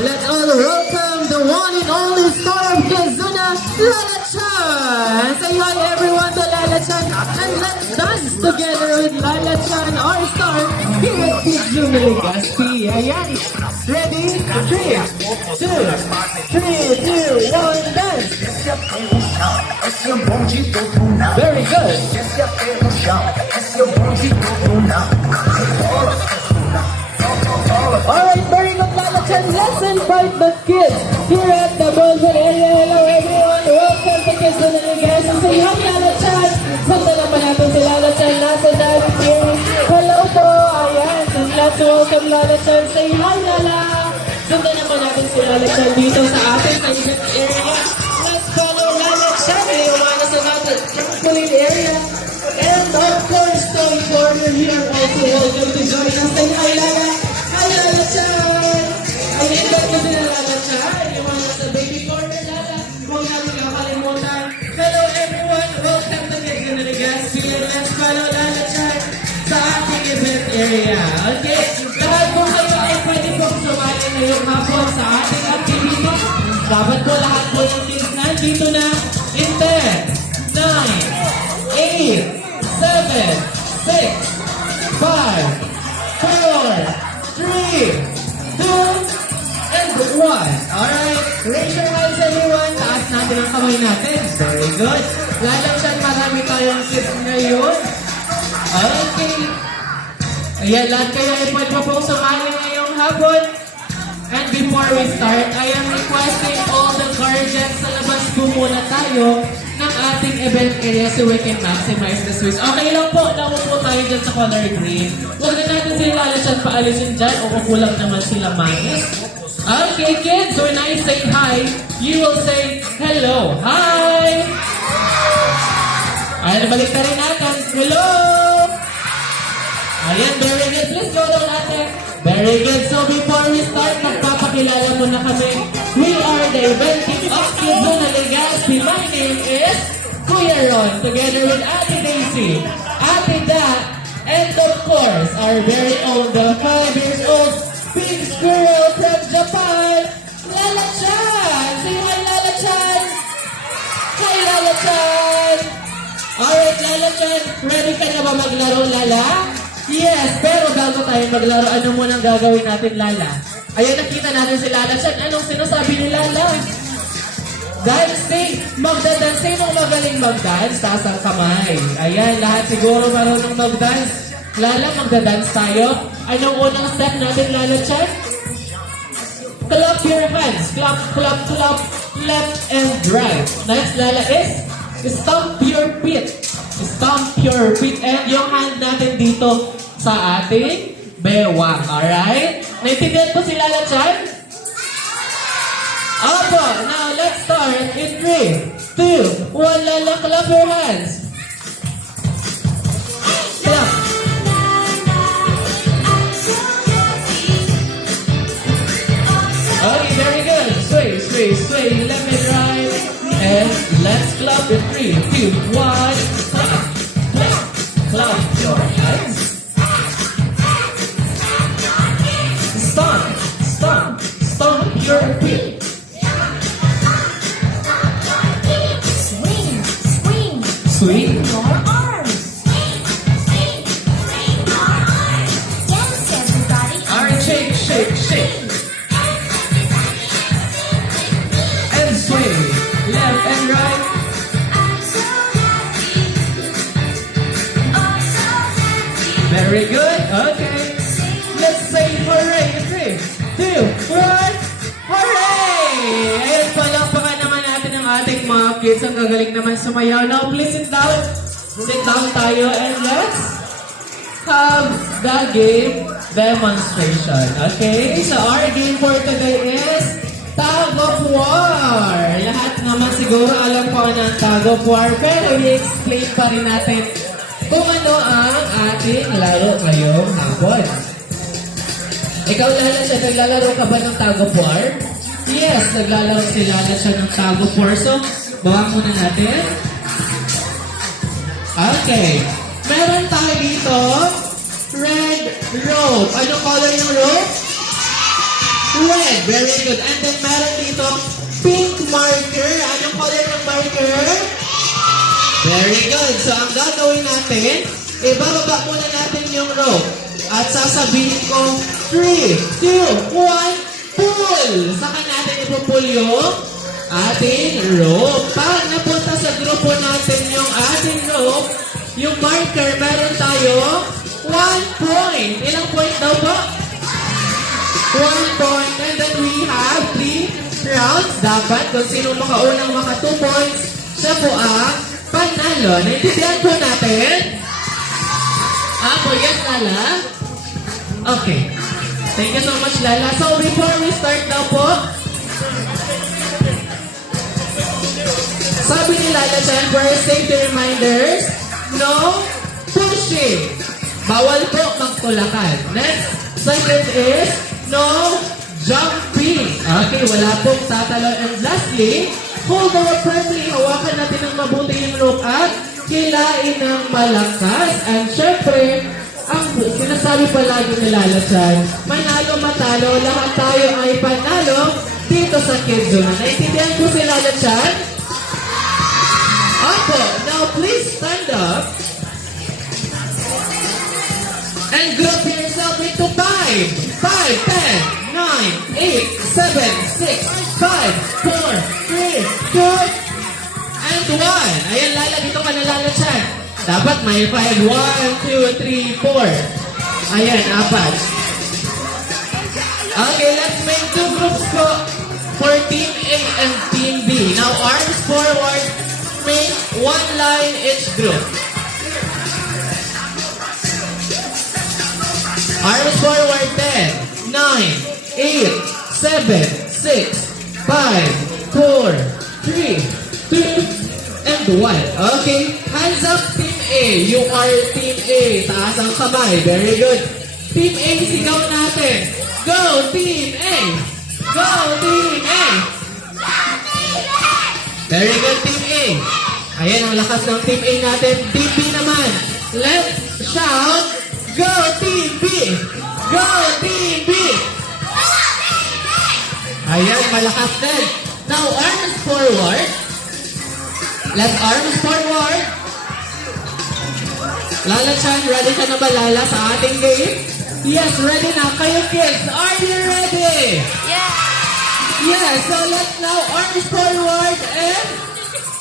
let's all welcome the one and only star of Quezona, Lala Chan! Say hi everyone to Lala Chan and let's dance together with Lala Chan, our star here at Kids Jubilee Gaspi. Ayan! Ready? 3, 2, 1, dance! Very good! Alright, very good, Lala Chan. Let's invite the kids here at the Ballsville area. Hello everyone, welcome to Kids Jubilee Gaspi. Say hi Lala Chan! Sundan naman natin si Lala Chan. Nasa natin here. Hello po! Ayan, let's welcome Lala Chan. Say hi Lala! Sundan naman natin si Lala Chan dito sa ating event area. Let's follow Lala Chan. Iwanan sa natin trampoline area. And of course, Toy Corner here also. Welcome to join us. Say hi Lala! Hi Lala Chan! Ay, invite ko din Lala Chan. Iwanan sa baby corner Lala. Huwag natin kakalimutan. Hello everyone! Welcome to Kids Jubilee Gaspi. Let's follow Lala Chan sa ating event area. Okay? Lahat po kayo ay pwede pong sumali ngayong hapon sa ating activity. Dapat po lahat po ng kids nandito na in 10, 9, 8, 7, 6, 5, 4, 3, 2, and 1. Alright, raise your hands everyone. Taas natin ang kamay natin. Very good. Lalang siya, marami tayong kids ngayon. Okay. Ayan, lahat kayo ay pwede pa pong sumali ngayong hapon. And before we start, I am requesting all the guardians sa labas po muna tayo ng ating event area so we can maximize the switch. Okay lang po, naku po tayo dyan sa color green. Huwag na natin sila alasan paalisin dyan o kukulang naman sila minus. Okay kids, when I say hi, you will say hello. Hi! Ayan, balik na rin natin. Hello! Ayan, very good. Please go down natin. Very good. So before we start, magpapakilala muna kami. We are the event team of Kids Jubilee Gaspi. My name is Kuya Ron, together with Ate Daisy, Ate Da, and of course, our very own, the 5 years old pink squirrel from Japan, Lala Chan! Say hi, Lala Chan! Hi, Lala Chan! Alright, Lala Chan, ready ka na ba maglaro, Lala? Yes, pero bago tayo maglaro, ano muna ang gagawin natin, Lala? Ayan, nakita natin si Lala Chan. Anong sinasabi ni Lala? Dancing! Magdadance. Sinong magaling mag-dance? Taas ang kamay. Ayan, lahat siguro marunong mag-dance. Lala, magdadance tayo. Anong unang step natin, Lala Chan? Clap your hands. Clap, clap, clap. Left and right. Next, Lala, is stomp your feet. Stomp your feet. And yung hand natin dito sa ating bewang. Alright? Naintindihan po si Lala Chan? Opo. Now, let's start in 3, 2, 1. Lala, clap your hands. Clap. Okay, very good. Sway, sway, sway. Left and right. And let's clap in 3, 2, 1. Clap, clap, clap your hands. Stomp, stomp, stomp your feet. Swing, swing, Swing. your arms. Swing, swing, swing your arms. Dance, everybody. Alright, shake, shake, shake. And swing. Left and right. I'm so happy. Oh, so happy. Very good. Okay. Let's say hooray. 3, 2, 1. Hooray! Ayun, palakpakan naman natin ang ating mga kids. Ang gagaling naman sumayaw. Now, please sit down. Sit down tayo and let's have the game demonstration. Okay? So, our game for today is Tag of War. Lahat naman siguro alam po ng Tag of War, pero i-explain pa rin natin kung ano ang ating laro ngayong hapon. Ikaw, Lala siya, naglalaro ka ba ng Tag of War? Yes, naglalaro si Lala siya ng Tag of War. So, bawa muna natin. Okay. Meron tayo dito, red rope. Ano color yung rope? red. Very good. And then meron dito pink marker. Anong color ng marker? Very good. So ang gagawin natin, ibababa muna natin yung rope. At sasabihin ko, 3, 2, 1, pull! Saka natin ipupull yung ating rope. Pag napunta sa grupo natin yung ating rope, yung marker, meron tayo 1 point. Ilang point daw po? 1 point. And then we have 3 rounds. Dapat kung sino makaunang maka 2 points, siya po ang panalo. Naintindihan po natin? Po, yes, Lala? Okay. Thank you so much, Lala. So, before we start now po, sabi ni Lala Chan, for safety reminders, no pushing. Bawal po magtulakan. Next sentence is, no jumping. Okay, wala pong tatalo. And lastly, hold the rope firmly. Hawakan natin ng mabuti yung rope at kilain ng malakas. And syempre, ang sinasabi palagi ni Lala Chan, manalo matalo, lahat tayo ay panalo dito sa Kids Zone. Naintindihan po si Lala Chan? Opo, now please stand up and group yourself into 5, 10, 9, 8, 7, 6, 5, 4, 3, 2, and 1. Ayan, Lala, dito ka na, Lala Chan. Dapat may 5. 1, 2, 3, 4. Ayan, 4. Okay, let's make 2 groups po for Team A and Team B. Now, arms forward. Make 1 line each group. Arms forward 10, 9, 8, 7, 6, 5, 4, 3, 2, and 1. Okay, hands up Team A. You are Team A. Taas ang kamay. Very good. Team A, sigaw natin. Go Team A! Go Team A! Very good, Team A. Ayan ang lakas ng Team A natin. Team B naman. Let's shout, go Team B! Go Team B! Ayan, malakas din. Now, arms forward. Let's arms forward. Lala Chan, ready ka na ba, Lala, sa ating game? Yes, ready na. Kayo, kids, are you ready? Yes, so let's now arms forward and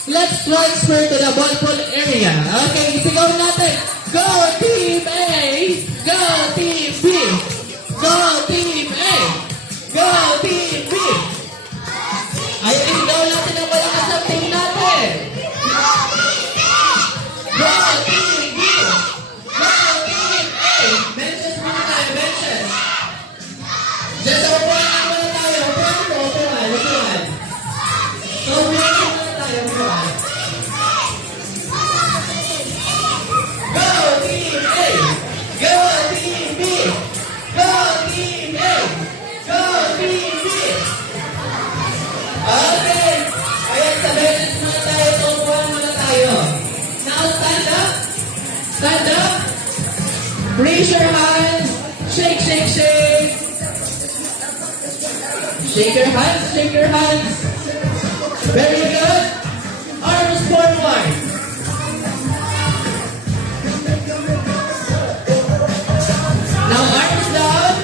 let's transfer to the ball pool area. Okay, sigaw natin. Go Team A! Go Team B! Go Team A! Go Team B! Ayun, isigaw natin ang malakas ng team natin. Go Team B! Go Team A! Benches muna tayo, benches. Just open na muna tayo. Open. So, open muna tayo. Go Team A! Go Team B! Go Team A! Go Team B! Okay. Ayan, sa benches muna tayo. Open muna tayo. Now, stand up. Stand up. Raise your hands. Shake, shake, shake. Shake your hands, shake your hands. Very good. Arms forward. Now arms down.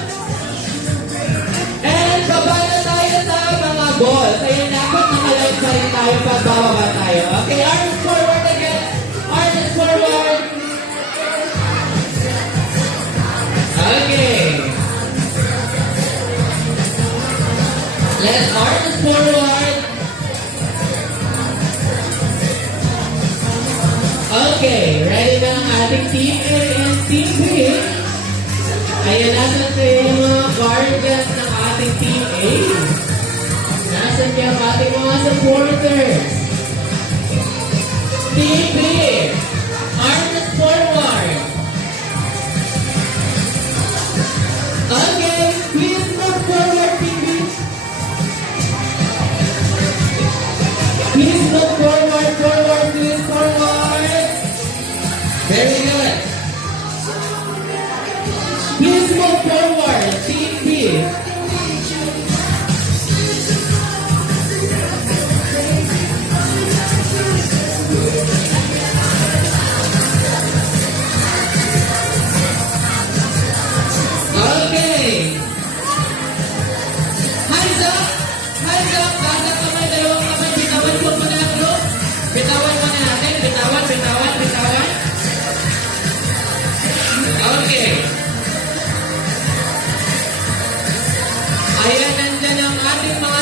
And baba na tayo sa mga balls. Ayun na, kung nakaline tayo, pababa tayo. Okay, arms forward again. Arms forward. Okay. Let's arms forward. Okay, ready na ang ating Team A and Team B. Ayan, nasan kayo yung mga guardians ng ating Team A? Nasan kayo ang ating mga supporters? Team B, arms forward. Okay, please move forward, Team B. Please move forward, please forward. Very good. Please move forward, Team B.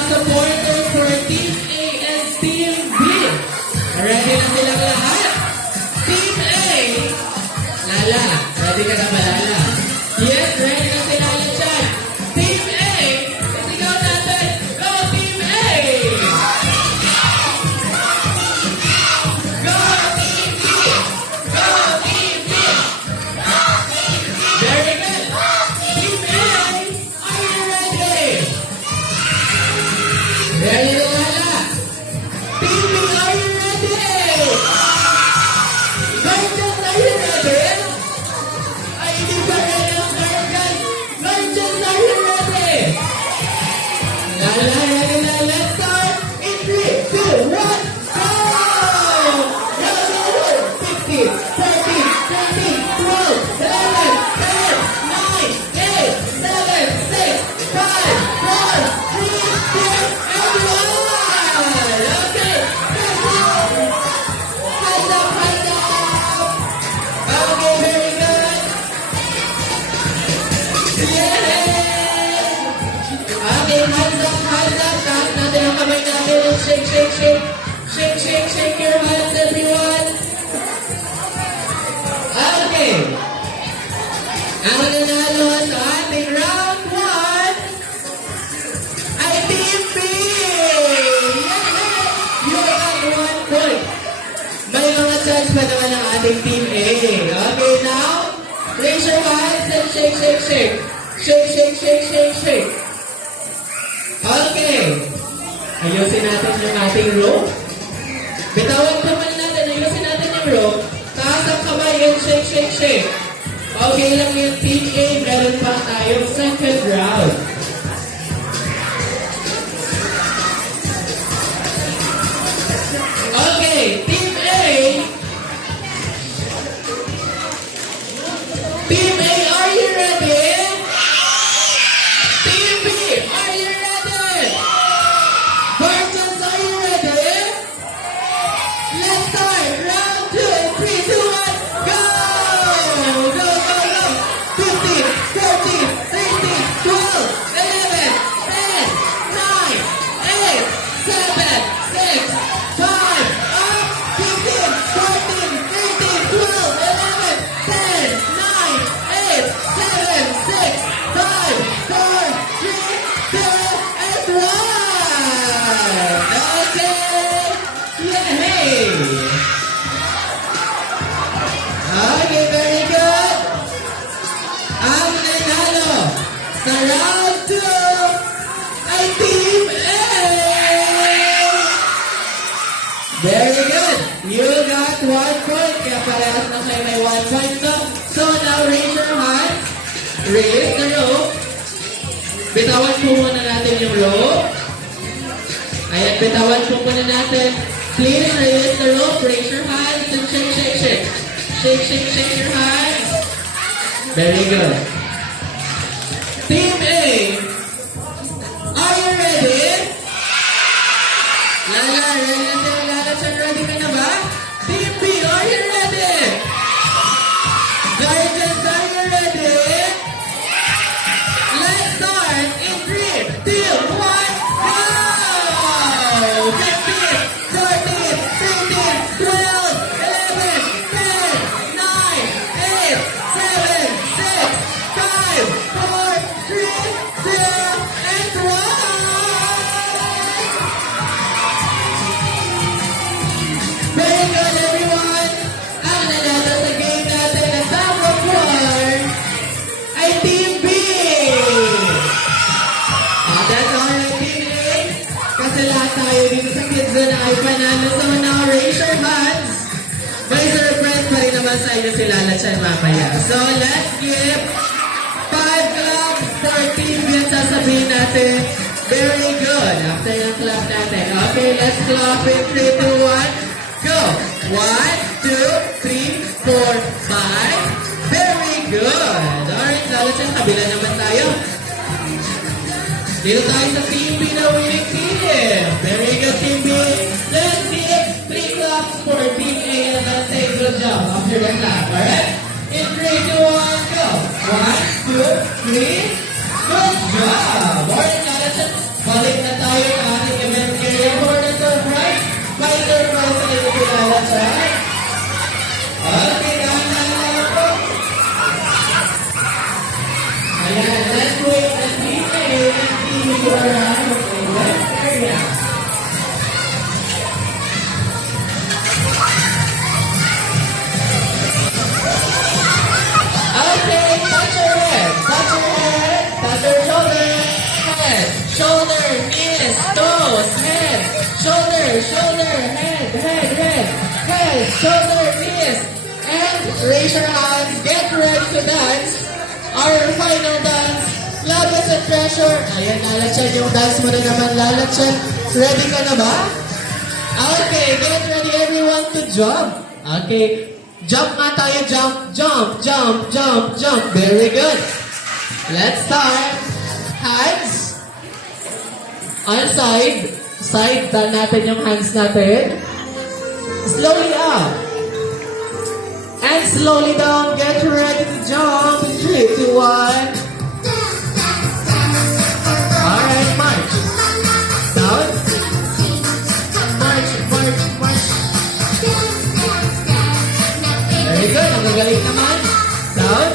supporters for Team A and Team B. Ready na silang lahat? Team A! Lala, ready ka na ba, Lala? Yes, ready na si Lala dyan. Team A! Isigaw natin. Go, Team A! Go, Team B! Go, Team B! Very good. Team A, are you ready? Ready na, Lala? Team B, are you ready? Guardians, are you ready? Ay, hindi pa ready ang Guardians. Guardians, are you ready? Lala, ready na. Let's start. In 3, 2, 1, go! Go, go, go! 16, 13, 14, 12, 11, 10, 9, 8, 7, 6, 5, 4, 3, 2, and 1! Okay, hands up, hands up! Okay, very good. Yay! Okay, hands up, hands up. Taas natin ang kamay natin. And shake, shake, shake. Shake, shake, shake your hands, everyone. Okay. Ang nanalo sa ating round 1 ay Team B! Yay! You got 1 point. May mga chance pa naman ang ating Team A. Okay, now, raise your hands and shake, shake, shake. Shake, shake, shake, shake, shake. Okay. Ayusin natin yung ating rope. Bitawan pa man natin. Ayusin natin yung rope. Taas ang kamay and shake, shake, shake. Okay lang yung Team A. Meron pa tayong second round. Okay, Team A. Team A, are you ready? Team B, are you ready? Guardians, are you ready? Let's start. Round 2 in 3, 2, 1, go! Go, go, go! 15, 14, 13, 12, 11, 10, 9, 8, 7, 6, 5, up! 15, 14, 13, 12, 11, 10, 9, 8, 7, 6, 5, 4, 3, 2, and 1! Okay! Yay! Okay, very good! Ang nanalo sa round 2 ay Team A! Very good! You got 1 point, kaya parehas na kayo may 1 point na. So now raise your hands. Raise the rope. Bitawan po muna natin yung rope. Ayan, bitawan po muna natin. Please raise the rope. Raise your hands and shake, shake, shake. Shake, shake, shake your hands. Very good. Team A, are you ready? Lala, ready na sila. Lala, Chan, ready ka na ba? Team B, are you ready? Guardians, are you ready? Let's start in 3, 2, 1, go! 15, 14, 13, 12, 11, 10, 9, 8, 7, 6, 5, 4, 3, 2, and 1! Very good, everyone! Ang nanalo sa game natin na number 4 ay Team B! That's alright, Team A. Kasi lahat tayo dito sa Kids Zone ay panalo. So now, raise your hands. May surprise pa rin naman sa inyo si Lala Chan mamaya. So let's give 5 claps for Team B at sasabihin natin, very good. After yung clap natin. Okay, let's clap in 3, 2, 1, go! 1, 2, 3, 4, 5. Very good. Alright, Lala Chan, kabila naman tayo. Dito tayo sa Team B na winning team. Very good, Team B. Let's give 3 claps for Team A and let's say good job after the clap. Alright? In 3, 2, 1, go! 1, 2, 3. Good job! Alright, Lala Chan, balik na tayo give a round of the left area. Okay, touch your head, touch your head, touch your shoulder, head, shoulder, knees, toes, head, shoulder, shoulder, head, shoulder, knees, and raise your hands, get ready to dance. Our final dance, Love is a Treasure. Ayan, Lalachan, yung dance mo na naman, Lalachan. Ready ka na ba? Okay, get ready everyone to jump. Okay, jump nga tayo, jump, jump, jump, jump, jump. Very good. Let's start. Hands. On side. Side, tan natin yung hands natin. Slowly up. And slowly down. Get ready to jump. 3, 2, 1. Alright, march. Down. March, march, march. Very good. Ang gagaling naman. Down.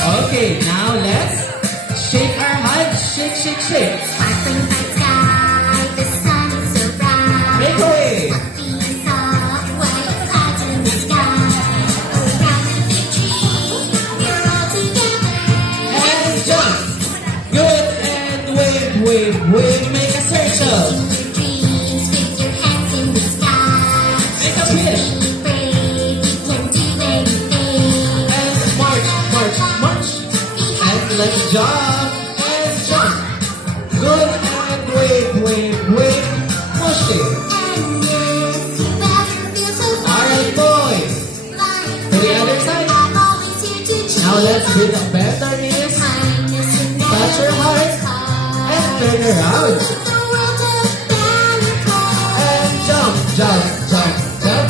Okay, now let's shake our hands. Shake, shake, shake. Sparkling bright sky, the sun is so bright. Make away. Feeling soft, white clouds in the sky. Around the big tree, we're all together. And jump. Good. And wave, wave, wave. Make a circle. Your dreams with your hands in the sky. Make a wish. Be brave, you can do anything. And march, march, march. And let's jump. And jump. Good. And wave, wave, wave. Push it. And if you ever feel so Alright, boys. fine, To the other side. I'm always here to cheer. Now let's breathe up. Bend our knees. Kindness and Touch your heart. And turn around. the world a better place. And jump, jump, jump, jump.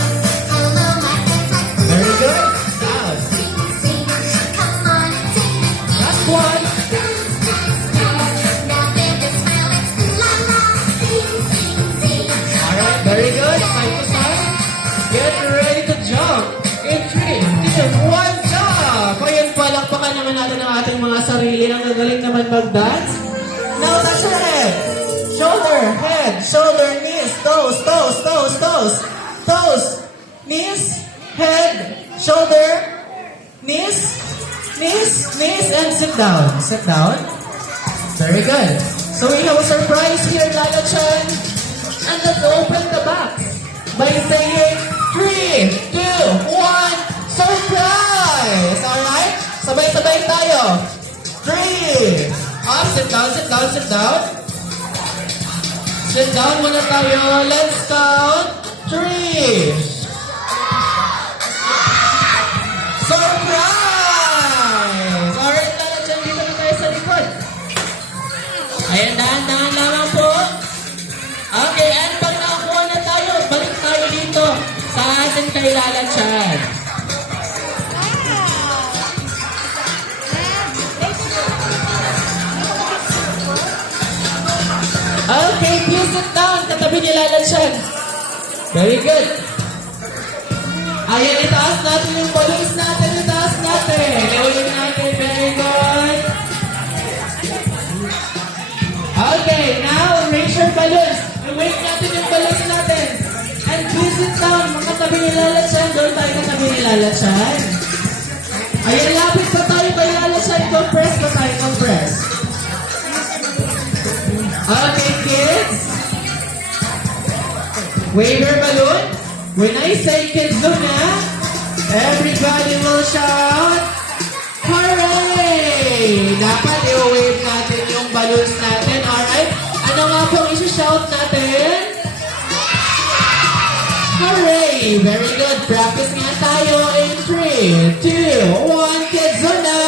Hello, my friends, like the Very good. Down. sing, sing. Come on and sing with me. Last one. Now there's a smile, it's la la. Sing, sing, sing. Alright, very good. Side to side. Get ready to jump. In 3, 2, 1, jump! Ayan, palakpakan naman natin ang ating mga sarili. Ang gagaling naman mag-dance. Now, touch your head. Shoulder, head, shoulder, knees, toes, toes, toes, toes. Toes, knees, head, shoulder, knees, knees, knees, and sit down. Sit down. Very good. So we have a surprise here, Lala-chan. And let's open the box by saying 3, 2, 1, surprise! Alright? Sabay-sabay tayo. 3. Sit down, sit down, sit down. Sit down muna tayo. Let's count. 3. Surprise! Alright, Lala-chan, dito na tayo sa likod. Ayan, dahan-dahan lamang po. Okay, and pag nakakuha na tayo, balik tayo dito sa ating kay Lala-chan. Okay, please sit down. Katabi ni Lala-chan. Very good. Ayan, itaas natin yung balloons natin. Itaas natin. Iulit natin. Very good. Okay, now raise your balloons. I-wave natin yung balloons natin. And please sit down. Mga tabi ni Lala-chan. Doon tayo katabi ni Lala-chan. Ayan, lapit pa tayo kay Lala-chan. Compress pa tayo. Compress. Okay, kids. Wave your balloon. When I say kids do na, everybody will shout, hooray! Dapat i-wave natin yung balloons natin, alright? Ano nga pong isi-shout natin? Hooray! Very good. Practice nga tayo in 3, 2, 1, kids do na!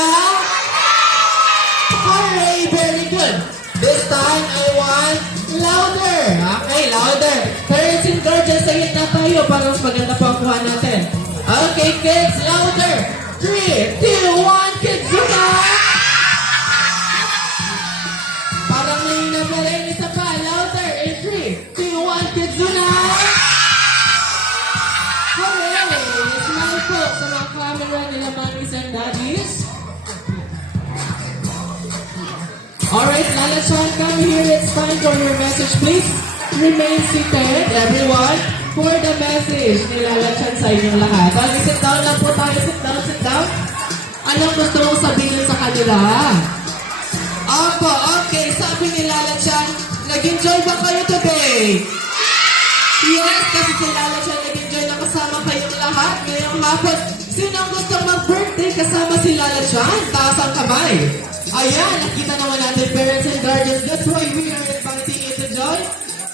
Hooray! Very good. This time, I want louder. Okay, louder. Parents and guardians, sa gitna tayo para mas maganda po ang kuha natin. Okay, kids, louder. 3, 2, 1, kids, zuma! Parang lina pa rin. Isa pa, louder. In 3, 2, 1, kids, zuma! Hooray! Smile po sa mga camera nila, mommies and daddies. Alright, Lala Chan, come here. It's time for your message. Please remain seated, everyone, for the message ni Lala Chan sa inyong lahat. Okay, sit down lang po tayo. Sit down, sit down. Anong gusto mong sabihin sa kanila? Opo, okay. Sabi ni Lala Chan, nag-enjoy ba kayo today? Yes, kasi si Lala Chan nag-enjoy na kasama kayong lahat ngayong hapon. Sino ang gusto mag-birthday kasama si Lala Chan? Taas ang kamay. Ayan, nakita naman natin parents and guardians. That's why we are inviting you to join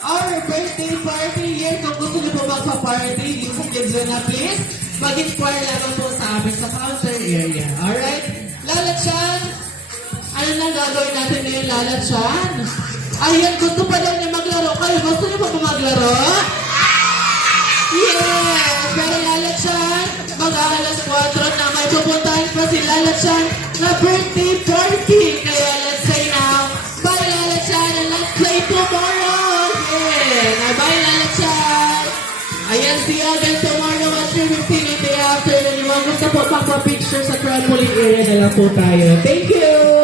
our birthday party here. Kung gusto niyo po magpa-party, dito sa na please, mag-inquire lamang po sa amin sa counter area. Alright? Lala Chan, ano na gagawin natin ngayon, Lala Chan? Ayan, gusto pa daw niya maglaro. Kayo, gusto niyo pa maglaro? Yes! Pero Lala Chan, mag-aalas 4 na may pupuntahin pa si Lala Chan na birthday party. Kaya let's say now, bye Lala Chan and let's play tomorrow! Yeah! Bye Lala Chan! Ayan, see you again tomorrow at 3:15 in the afternoon. Yung mga gusto po pang picture sa trampoline area na lang po tayo. Thank you!